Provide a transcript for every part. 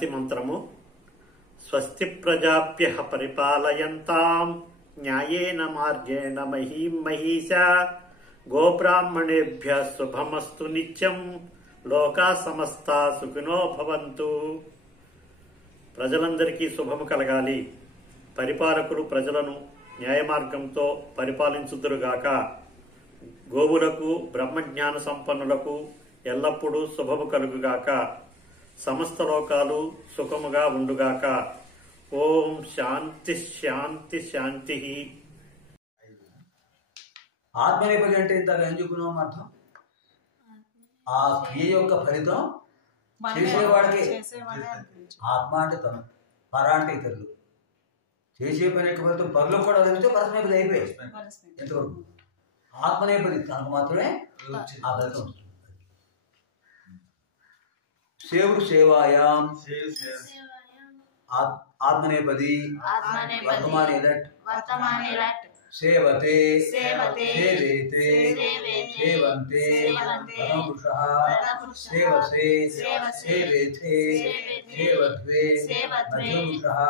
శాంతి మంత్రము. స్వస్తి ప్రజాభ్యః పరిపాలయంతాం న్యాయేన మార్గేణ మహీం మహీషా గోబ్రాహ్మణేభ్యః శుభమస్తు నిత్యం లోకా సమస్తా సుఖినో భవంతు. ప్రజలందరికీ శుభము కలగాలి. పరిపాలకులు ప్రజలను న్యాయ మార్గంతో పరిపాలించుదురుగాక. గోవులకు బ్రహ్మజ్ఞాన సంపన్నులకు ఎల్లప్పుడూ శుభము కలుగుగాక. సమస్త లోకాలు సుఖముగా ఉండుగాక. ఓం శాంతి శాంతి శాంతి. ఆత్మనేపథ్యం అంటే ఇంతగా ఏం చెప్పుకున్నాం అర్థం? ఆ క్రియ యొక్క ఫలితం చేసేవాడికి. ఆత్మ అంటే తను, పర అంటే ఇతరులు. చేసే పని యొక్క ఫలితం పనులు కూడా వదిలితే పరస్మేపది అయిపోయాయి. ఎంతవరకు ఆత్మనేపది తనకు మాత్రమే ఆ ఫలితం వస్తుంది. సేవుడు సేవాయాం ఆత్మనేపది వర్తమానే లట్ సేవతే సేవేతే సేవంతే ప్రథమపురుషః సేవసే సేవేతే సేవత్వే మధ్యమపురుషః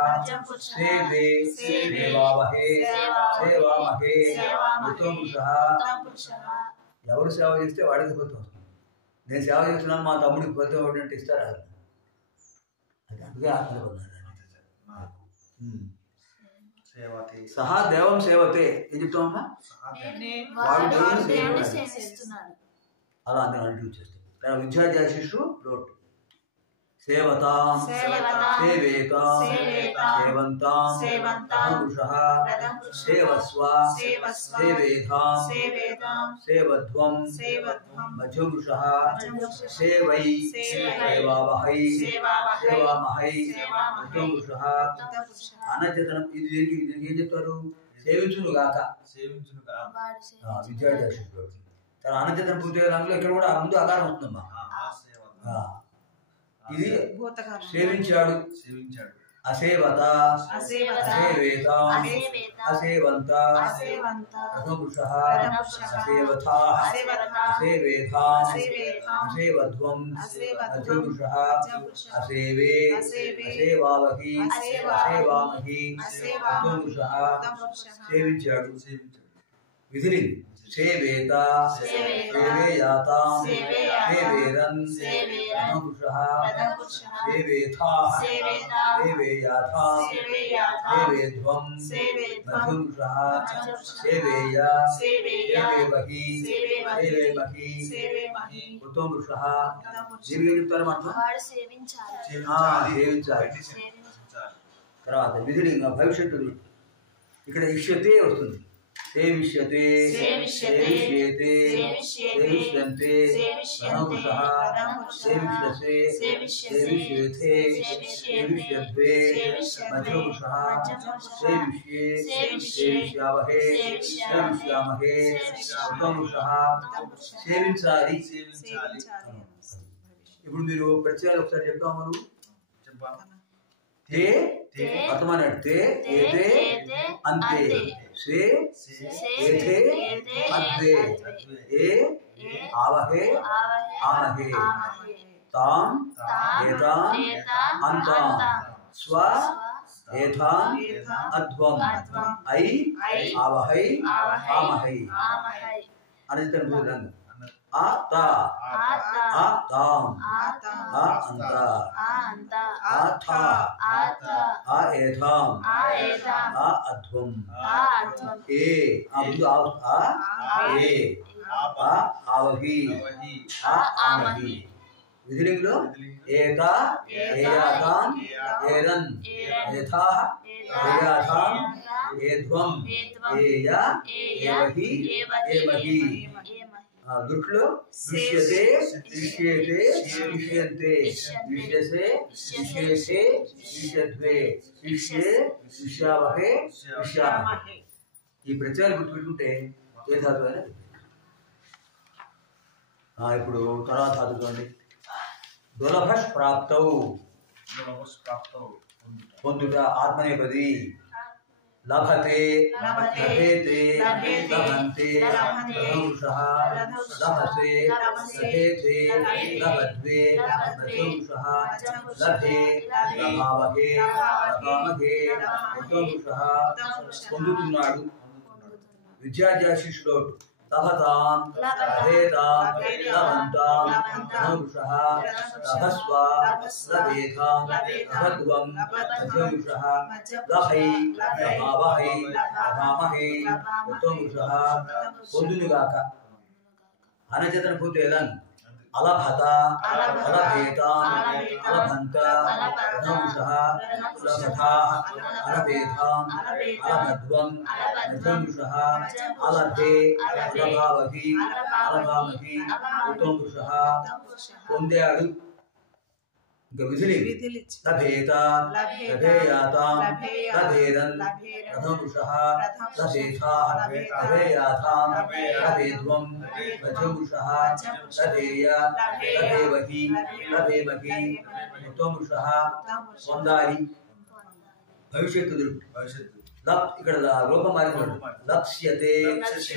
సేవే సేవావహే సేవామహే ఉత్తమపురుషః. ఎవరు సేవ చేస్తే వాడికి ఫలితం వస్తుంది. నేను సేవ చేస్తున్నాను, మా తమ్ముడికి ఫలితం అంటే ఇస్తారా? అది అందుకే ఆత్మనిపన్నారు. సహా దేవం సేవతే ఏం చెప్తామమ్మా? వాడు దేవుని సేవిస్తున్నాడు. అలా అందరూ అంటూ చేస్తాం. విద్యార్థి శిష్యు రోడ్డు సేవతాం సేవేతాం సేవంతాం పురుషః సేవస్వ సేవేధాం సేవధ్వం మధ్యపురుషః సేవై సేవావహై సేవామహై ఉత్తమపురుషః. అనచేతనం ఇది ఏం చెప్తారు? సేవించును గాక. విద్యార్థి శిష్యుడు తన అనచేతన పూర్తి రంగులో ఇక్కడ కూడా ముందు ఆకారం వస్తుందమ్మా. ఇది సేవించాడు. అసేవత అసేవేత అసేవంత ప్రథమపురుషః అసేవథా అసేవేధా అసేవధ్వం మధ్యపురుషః అసేవే అసేవావహి అసేవామహి ఉత్తమపురుషః. సేవించాడు. విధిని సేవేత సేవేయాతాం సేవేరన్ ప్రథమపురుషః సేవేథాః సేవేయాథాం సేవేధ్వం మధ్యపురుషః సేవేయ సేవేమహి సేవేమహి ఉత్తమపురుషః. దీనికి చెప్తారు మాట సేవించాలి. తర్వాత విధులు భవిష్యత్తు ఇక్కడ ఇష్యతే వస్తుంది. సేవిష్యతే సేవిష్యేతే సేవిష్యంతే ప్రథమపురుషః సేవిష్యసే సేవిష్యేతే సేవిష్యద్వే మధ్యపురుషః సేవిష్యే సేవిష్యావహే సేవిష్యామహే ఉత్తమపురుషః. సేవించాలి. ఇప్పుడు మీరు ప్రత్యేకాలు ఒకసారి చెప్తాం. మనం తే వర్తమాన తే ఏతే అంతే సే ఏతే అద్వే ఏ ఆవహే ఆమహే తాం ఏతాం అంతాం స్వ ఏతాం అధ్వం ఐ ఆవహై ఆమహై అనేది రంగు. ఆ తా ఆ తాం ఆ అంత ఆ థా ఆ ఏథాం ఆ అధ్వం ఏ ఆ ముందు ఆ ఏ ఆ ఆవహి ఆ ఆమహి. విధిలింగులో ఏత ఏయాతాం ఏరన్ ఏథాః ఏయాతాం ఏధ్వం ఏయ ఏవహి ఏమహి. దృష్టిలో దృశ్యతే దృశ్యేతే దృశ్యంతే దృశ్యసే దృశ్యేసే దృశ్యద్వే దృశ్యే దృశ్యావహే దృశ్యామహే. ఈ ప్రత్యేకాలు గుర్తుపెట్టుకుంటే ఏ ధాతువు అయినా. ఇప్పుడు తర్వాత ధాతువు చూడండి. దురభష్ ప్రాప్తౌ పొందుట ఆత్మనేపది लभते लभेते लभन्ते रथंसः लभसे लभेते लभद्वे रथंसः लभे लभावहे लभामहे रथंसः పొందుతున్నాడు విద్యాధ్యాశిష్యుడు లభతాం లభేతాం లభంతాం రథంసः లభస్వ లభేతాం లభద్వం రథంసः లభై లభావహై లభామహై రథంసः పొందునుగాక అనచేతన భూతేలను अलभत अलभेता अलभंत रथंसः लभथा अलभेथा अलभद्वं रथंसः अलभे अलभावहि अलभामहि रथंसः పొందాడు ఇంకా విధిలి లభేత లభేయాతా లభేరన్ రథంసः లభేథా లభేయాథా లభేద్వం రథంసः లభేయ లభేవహి లభేమహి రథంసः పొందాలి భవిష్యత్తు లప్ ఇక్కడ రూపం మారినట్టు లక్ష్యతే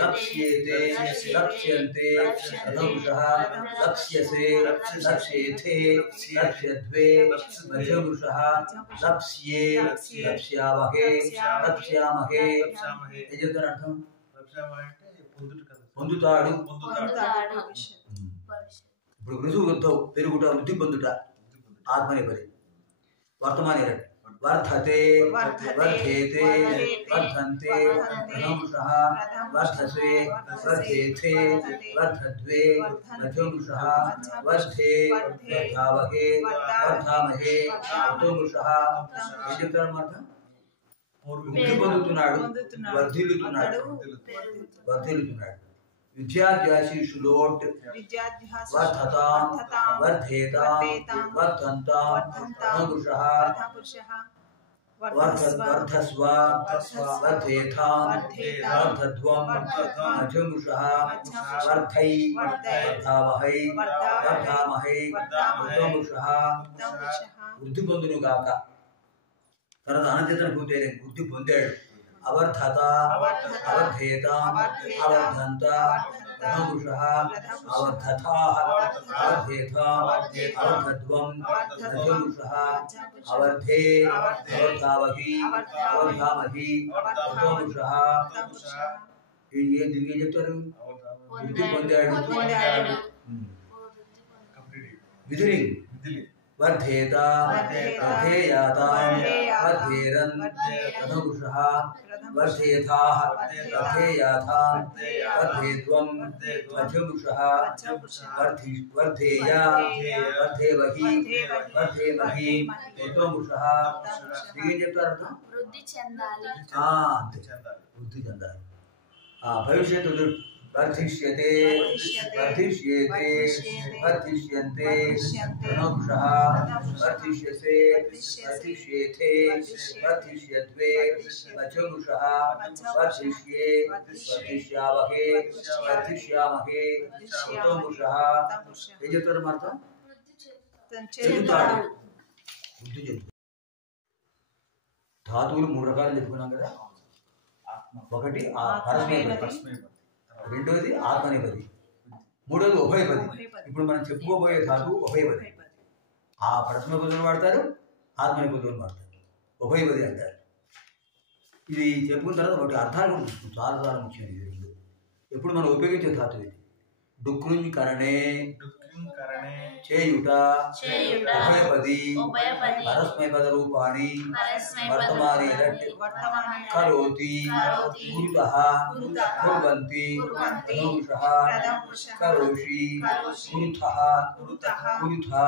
లక్ష్యేతే లక్ష్యంతే రథంసः లక్ష్యసే లక్ష్యేతే లక్ష్యద్వే రథంసः లక్ష్యే లక్ష్యావహే లక్ష్యామహే ఏం చెప్తారు అర్థం పొందుతాడు ఇప్పుడు వృద్ధు వృద్ధౌ పెరుగుట వృద్ధి పొందుట ఆత్మనేపది వర్తమానే वर्धते वर्धेते वर्धन्ते रथंसः वर्धसे वर्धेथे वर्धद्वे रथंसः वर्धे वर्धावहे वर्धामहे रथंसः వృద్ధి పొందుతున్నాడు వర్ధిల్లుతున్నాడు విద్యాధ్యాశిషులోట్ వర్ధతాం వర్ధేతాం వర్ధంతాం రథంసः वर्धस्व वर्धेथां वर्धध्वं रथंसः वर्धै वर्धावहै वर्धामहै रथंसः వృద్ధి పొందునుగాక తర్వాత అనంతర భూతేనే వృద్ధి పొందాడు అవర్ధత అవర్ధేత అవర్ధంత రథంసः అవర్ధథాః అవర్ధేథాం అవర్ధద్వం రథంసः అవర్ధే అవర్ధావహి అవర్ధామహి రథంసः దీనికి ఏం చెప్తారు వృద్ధి పొందాడు విధిలి वर्धेत वर्धेयाता वर्धेरन् रथंसः वर्धेथाः वर्धेयाथा वर्धेद्वं रथंसः वर्धेय वर्धेवहि वर्धेमहि रथंसः ఏం చెప్తారు వృద్ధి చెందాలి వృద్ధి చెందాలి భవిష్యత్తు वर्धिष्यते वर्धिष्येते वर्धिष्यन्ते रथंसः वर्धिष्यसे वर्धिष्येथे वर्धिष्यद्वे रथंसः वर्धिष्ये वर्धिष्यावहे वर्धिष्यामहे रथंसः ఏం చెప్తారు మాట చెబుతాడు బుద్ధి చెబుతాడు ధాతువులు మూడు రకాలు చెప్పుకున్నాం కదా ఒకటి పరస్మైపది రెండోది ఆత్మనేపది మూడోది ఉభయపది ఇప్పుడు మనం చెప్పుకోబోయే ధాతువు ఉభయపది ఆ పరస్మైపదులను వాడతారు ఆత్మనేపదులను వాడతారు ఉభయపది అంటారు ఇది చెప్పుకున్న తర్వాత ఒకటి అర్థాలు చాలా చాలా ముఖ్యమైనది రెండు ఎప్పుడు మనం ఉపయోగించే ధాతువు ఇది డుక్రుంకరణే చేయుట ఉభయపది పరస్మైపద రూపాణి వర్తమానే కరోతి కురుతః కుర్వంతి రథంసः కరోషి కురుథః కురుథా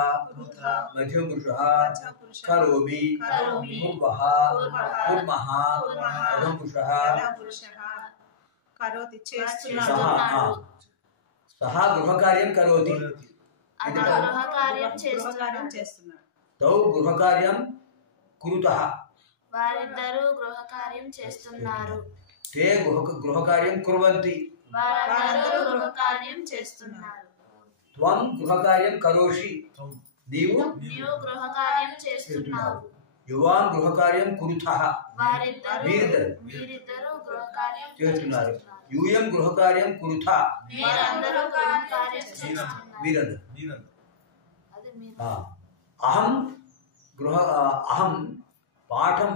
మధ్యపురుషः కరోమి కుర్వః కుర్మః రథంసः కరోతి చేస్తున్నాడు సహా గృహకార్యం కరోతి తౌ గృహకార్యం కురుతః వారిద్దరూ గృహకార్యం చేస్తున్నారు తే గృహకార్యం కుర్వంతి వారిద్దరూ గృహకార్యం చేస్తున్నారు త్వం గృహకార్యం కరోషి నీవు గృహకార్యం చేస్తున్నావు యువాం గృహకార్యం కురుతః వారిద్దరూ వీరిద్దరు గృహకార్యం చేస్తున్నారు. యూయం గృహకార్యం కురుతః మీరందరూ గృహకార్యం చేస్తున్నారు. వీరందరు. అది మీరు. అహం పాఠం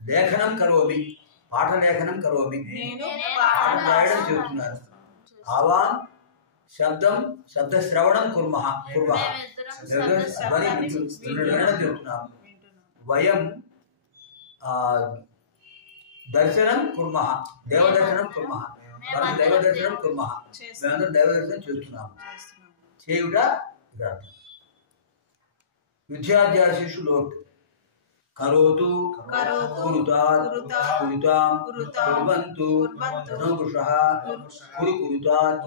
లేఖనం కరోమి, పాఠలేఖనం కరోమి, పాఠం రాయడం చేస్తున్నారు. ఆవాం శబ్దశ్రవణం కుర్మః వినడం చేస్తున్నాము. వయం దర్శనం కుర్మః దేవదర్శనం కుర్మః, మనం దైవదర్శనం కుర్మః, మేమందరం దైవదర్శనం చేస్తున్నాము. చేయుట ఇక్కడ అర్థం. విద్యాధ్యాశిషు లోట్ కరోతు కురుతాత్ కురుతాం కుర్వంతు ప్రథమపురుషః కురుతాత్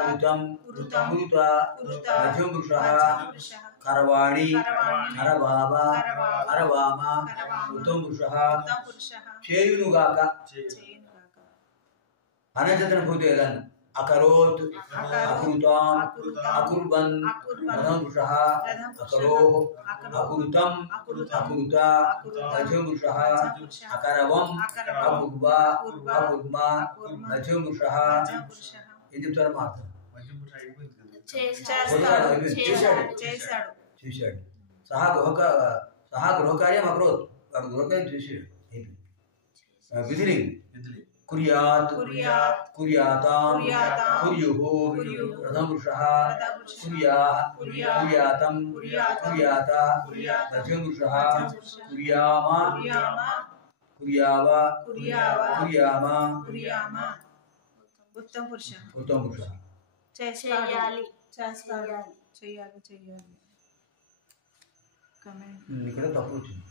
కురుతం కురుతా మధ్యమపురుషః కరవాణి కరవామ కరవామ ఉత్తమపురుషః చేయునుగాక. అనచతన భూతేదన్ అకరోత్ అకృతాం అకుర్వన్ ప్రథమపురుషః అకరోః అకృతం అకృత మధ్యమపురుషః అకరవం అకుర్వ అకుర్మ మధ్యమపురుషః. ఏం చెప్తారు మాత్రం చేశాడు. సహా గృహకార్యం అకరోత్, వాడు గృహకార్యం చేసాడు. విధిని కుర్యాత్ కుర్యాతాం కుర్యుః ప్రథమపురుషః కుర్యాః కుర్యాతం కుర్యాత మధ్యమపురుషః కుర్యామ కుర్యావ కుర్యామ ఉత్తమపురుషః. ఇక్కడ తప్పు వచ్చింది.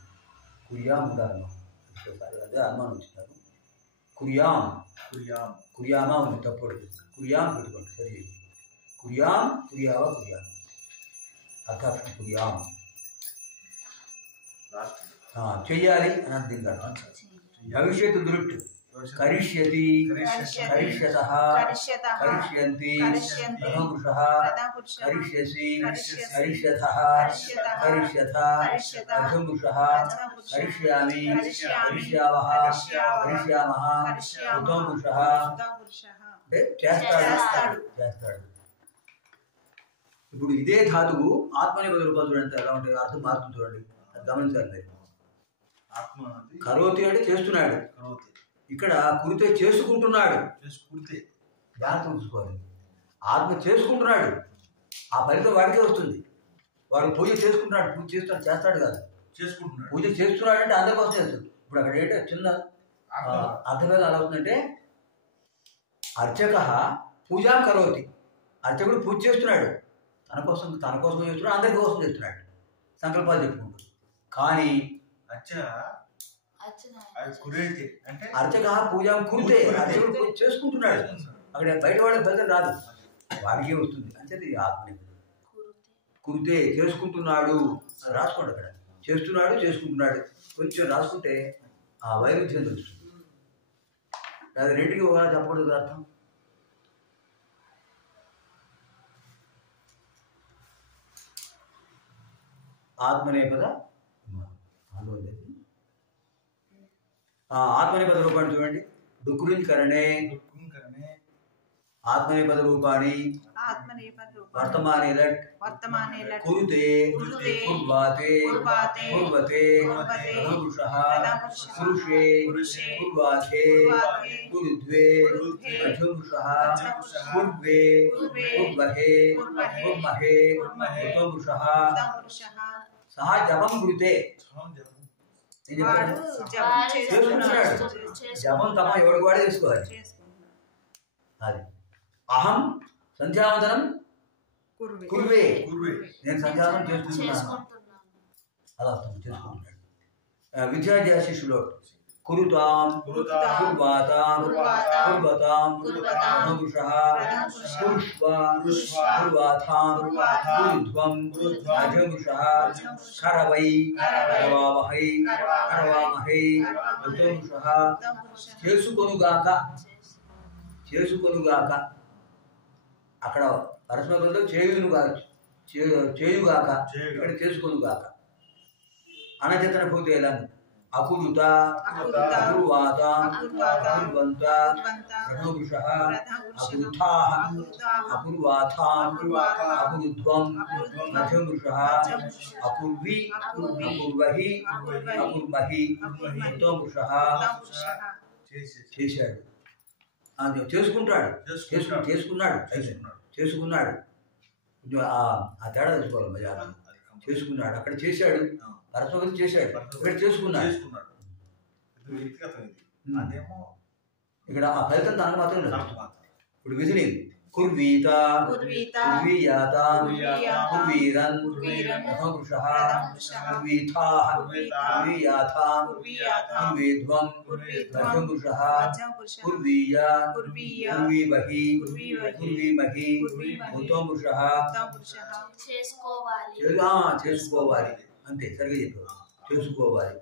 కుర్యాం ఉండాలి, అదే అనుమానం వచ్చినారు. కుర్యామా ఉంది, తప్పు కుర్యాం పెట్టుకోండి, సరి. కుర్యాం కుర్యావా కుర్యాం అర్థాత్మ కుర్యాం చెయ్యాలి అని అర్థం కాదు. భవిష్యత్తు దృట్ కరిష్యతి కరిష్యతః కరిష్యంతి ప్రథమపురుషః కరిష్యసి కరిష్యతః కరిష్యథ మధ్యమపురుషః కరిష్యామి కరిష్యావః కరిష్యామః ఉత్తమపురుషః. అంటే చేస్తాడు. ఇప్పుడు ఇదే ధాతువు ఆత్మనేపథ రూపాలు చూడండి ఎలా ఉంటాయి, అర్థం మారుతుంది చూడండి, అది గమనించాలి. కరోతి అంటే చేస్తున్నాడు, ఇక్కడ కురితే చేసుకుంటున్నాడు. జాగ్రత్త చూసుకోవాలి. ఆత్మ చేసుకుంటున్నాడు, ఆ ఫలితం వాడికే వస్తుంది. వాడు పూజ చేసుకుంటున్నాడు, పూజ చేస్తాడు కాదు, పూజ చేస్తున్నాడు అంటే అందరికోసం చేస్తుంది. ఇప్పుడు అక్కడ ఏంటంటే చిన్న అర్థమేదో ఎలా అవుతుందంటే, అర్చక పూజా కరోతి, అర్చకుడు పూజ చేస్తున్నాడు, తన కోసం చేస్తున్నాడు, అందరి కోసం చేస్తున్నాడు, సంకల్పాలు చెప్పుకుంటూ. కానీ అర్చక పూజ కురితే అర్చకుడు పూజ చేసుకుంటున్నాడు, అక్కడ బయట వాళ్ళకి ఫలితం రాదు, వాడికే వస్తుంది. అంటే ఆత్మ కురితే చేసుకుంటున్నాడు రాసుకోండి. అక్కడ చేస్తున్నాడు చేసుకుంటున్నాడు కొంచెం రాసుకుంటే ఆ వైరుధ్యం తెలుస్తుంది. అది రెండుకి ఒకలా చెప్పకూడదు అర్థం. ఆత్మనేపథ ఆత్మనేపథ రూపాన్ని చూడండి. డుక్రుంకరణే ఆత్మనేపథ రూపాన్ని వర్తమానే లట్ కురుతే కుర్వాతే కుర్వతే ప్రథమపురుషః పురుషే కుర్వాతే కురుద్వే మధ్యమపురుషః కుర్వే కుర్వహే కుర్మహే ఉత్తమపురుషః. సహా జపం కురుతే, జపం తమ ఎవరికి వాడే చేసుకోవాలి. అది అహం సంధ్యావందనం కుర్వే, నేను సంధ్యావందనం చేసుకుంటున్నాను, అలా అర్థం చేసుకుంటున్నాడు. విద్యాధ్యాశిషులో కురుతాం కుర్వాతాం కుర్వతాం ప్రథమపురుషః కురుష్వ కుర్వాతాం కురుధ్వం మధ్యమపురుషః కరవై కరవామహై కరవామహై ఉత్తమపురుషః. చేసుకొనుగాక అక్కడ పరస్పరంలో చేయుగాక ఇక్కడ చేసుకొనుగాక. అనచేతన భూతేలం అకురుత అకురుత అకుర్వాత అకుర్వాత అకుర్వంత కుర్వంత ప్రణోపుషః ప్రథమపురుషः అకురుథాః అకురుతాః అకుర్వాథాం అకుర్వాథాం అకురుధ్వం అకురుధ్వం మధ్యపురుషः మధ్యపురుషः అకుర్వి అకుర్వి అకుర్వహి అకుర్వహి అకుర్మహి అకుర్మహి ఉత్తమపురుషः ఉత్తమపురుషः చేశాడు అది చేసుకుంటాడు చేసుకున్నాడు చేసుకున్నాడు ఆ తేడా తెలుసుకోవాలి మజా చేసుకున్నాడు అక్కడ చేశాడు పరస్పరం చేశాడు ఇక్కడ చేసుకున్నాడు ఇక్కడ ఆ ఫలితం తనకు మాత్రం లేదు ఇప్పుడు విధిని కుర్వీత కుర్వీత కుర్వీయాత కుర్వీయాత కుర్వీరన్ కుర్వీరన్ ప్రథమపురుషः ప్రథమపురుషः కుర్వీథాః కుర్వీథాః కుర్వీయాథాం కుర్వీయాథాం కుర్వీధ్వం కుర్వీధ్వం మధ్యపురుషः మధ్యపురుషः కుర్వీయ కుర్వీయ కుర్వీమహి కుర్వీమహి కుర్వీమహి కుర్వీమహి ఉత్తమపురుషः ఉత్తమపురుషः చేసుకోవాలి. చేసుకోవాలి అంతే సరిగ్గా చెప్పారు చేసుకోవాలి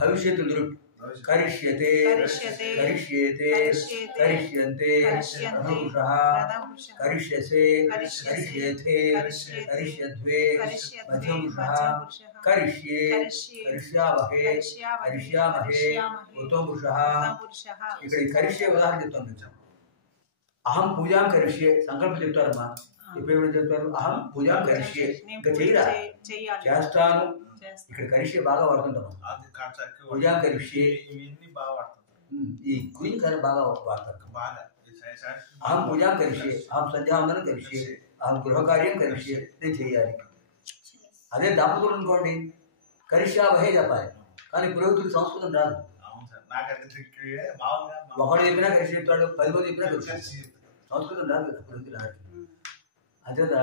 భవిష్యత్తు దృక్ కరిష్యతే కరిష్యతే కరిష్యేతే కరిష్యేతే కరిష్యంతే కరిష్యంతే ప్రథమపురుషः ప్రథమపురుషः కరిష్యసే కరిష్యసే కరిష్యేతే కరిష్యేతే కరిష్యద్వే కరిష్యద్వే మధ్యపురుషः మధ్యపురుషः కరిష్యే కరిష్యే కరిష్యావహే కరిష్యావహే కరిష్యామహే కరిష్యామహే ఉత్తమపురుషः ఉత్తమపురుషः ఇక్కడ ఈ కరిష్యే ఉదాహరణ చెప్తాను నేను అహం పూజాం కరిష్యే సంకల్పం చెప్తారమ్మా ఇప్పుడు ఏమైనా చెప్తారు అహం పూజాం కరిష్యే ఇంకా చేయరా చేయాలి చేస్తాను చేస్తాను ఇక్కడ కరిష్యే బాగా వాడుతుంటాం పూజాం కరిష్యే ఈ గురించి కానీ బాగా వాడతారు అహం పూజాం కరిష్యే అహం సంధ్యావందనం కరిష్యే అహం గృహకార్యం కరిష్యే నేను చేయాలి అదే దంపతులు అనుకోండి కరిష్యావహే చెప్పాలి కానీ పురోహితుడు సంస్కృతం రాదు ఒకడు చెప్పినా కరిష్య చెప్తాడు 10 మంది చెప్పినా కరిష్య సంస్కృతం రాదు కదా పురోహితులు అదేదా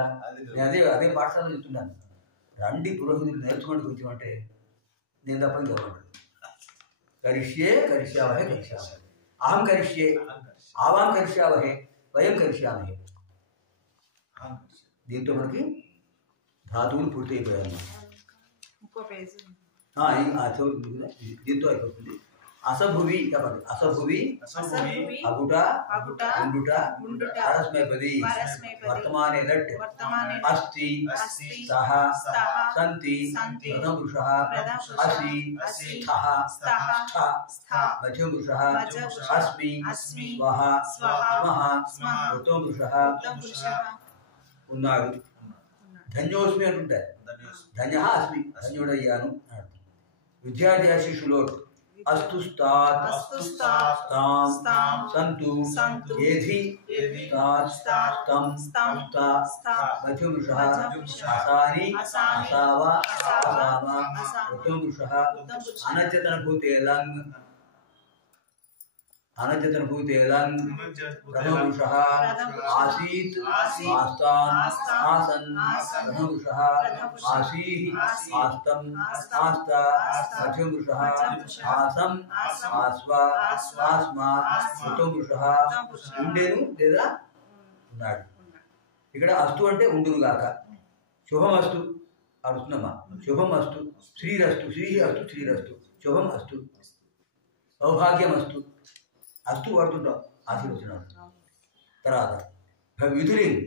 నేను అదే పాఠశాలలో చెప్తున్నాను రండి పురోహితులు నేర్చుకోండి కొంచెం అంటే నేను తప్పని చెప్పండి కరిష్యే కరిష్యావహే కరిష్యావహే అహం కరిష్యే ఆవాం కరిష్యావహే వయం కరిష్యామహే దీంతో మనకి ధాతువులు పూర్తయిపోయాయి ఇంకో పేజీ దీంతో అయిపోతుంది అసభువి చెప్పండి అసభువి అసభువి అగుట అగుట ఉండుట ఉండుట పరస్మైపది పరస్మైపది వర్తమానే దట్ వర్తమానే అస్తి అస్తి సహ సహ సంతి సంతి ప్రథమపురుషः ప్రథమపురుషः అసి అసి స్థః స్థః స్థ స్థ మధ్యపురుషः మధ్యపురుషः అస్మి అస్మి స్వః స్వః స్మః స్మః ఉత్తమపురుషः ఉత్తమపురుషः ఉన్నాడు ధన్యోస్మి అంటుంటారు ధన్య అస్మి ధన్యుడయ్యాను విద్యార్థి శిష్యులో అస్తుస్తాత్ అస్తుస్తాత్ తాం తాం సంతు సంతు ఏధి ఏధి తాత్ తాత్ తం తం తా తా మధ్యపురుషः మధ్యపురుషः అసాని అసాని అసావ అసావ అసామ అసామ ఉత్తమపురుషः ఉత్తమపురుషः అనచేతన భూతేలం అనచేతన భూతేలం ప్రథమపురుషः ప్రథమపురుషः ఆసీత్ ఆసీత్ ఆస్తాన్ ఆస్తాన్ ఆసన్ ఆసన్ ప్రథమపురుషः ప్రథమపురుషः ఆసీః ఆసీః ఆస్తం ఆస్తం ఆస్త ఆస్త మధ్యపురుషः మధ్యపురుషः ఆసం ఆసం ఆస్వ ఆస్వ ఆస్మ ఆస్మ ఉత్తమపురుషः ఉత్తమపురుషः ఉండేను లేదా ఉన్నాడు ఇక్కడ అస్తు అంటే ఉండురుగాక శుభం అస్తు అడుగుతున్నామా శుభం అస్తు శ్రీరస్తు శ్రీ అస్తు శ్రీరస్తు శుభం అస్తు సౌభాగ్యం అస్తు అస్తు వాడుతుంటాం ఆశీర్వచనం తర్వాత విధులింగ్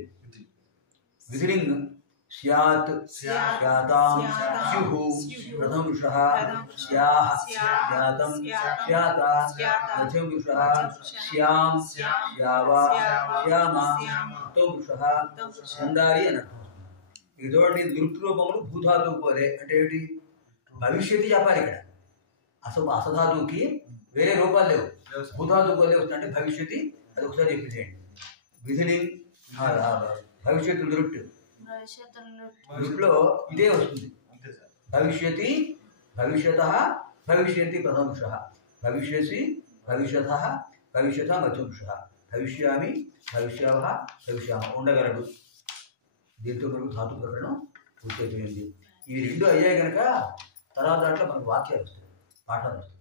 విధులింగ్ స్యాత్ స్యాతాం స్యుః ప్రథమపురుషः స్యాః స్యాతం స్యాత మధ్యపురుషः స్యాం స్యావా శ్యామ ఉత్తమపురుషः చందారి అని అర్థం ఇది చూడండి దృక్ రూపములు భూధాతువు పోలే అంటే ఏంటి భవిష్యత్తు చెప్పాలి ఇక్కడ అసధాతువుకి వేరే రూపాలు లేవు భూధాతువు పోలే వస్తుందంటే భవిష్యత్తు అది ఒకసారి చెప్పేసేయండి విధిలింగ్ భవిష్యత్తు దృట్ దృట్లో ఇదే వస్తుంది భవిష్యతి భవిష్యతః భవిష్యతి ప్రథమపురుషः భవిష్యసి భవిష్యతః భవిష్యతః మధ్యపురుషः భవిష్యామి భవిష్యావః భవిష్యామः ఉండగలడు దీంతో మనకు ధాతు ప్రకరణం పూర్తయిపోయింది ఈ రెండు అయ్యాయి కనుక తర్వాత దాంట్లో మనకు వాక్యాలు వస్తాయి పాఠాలు వస్తాయి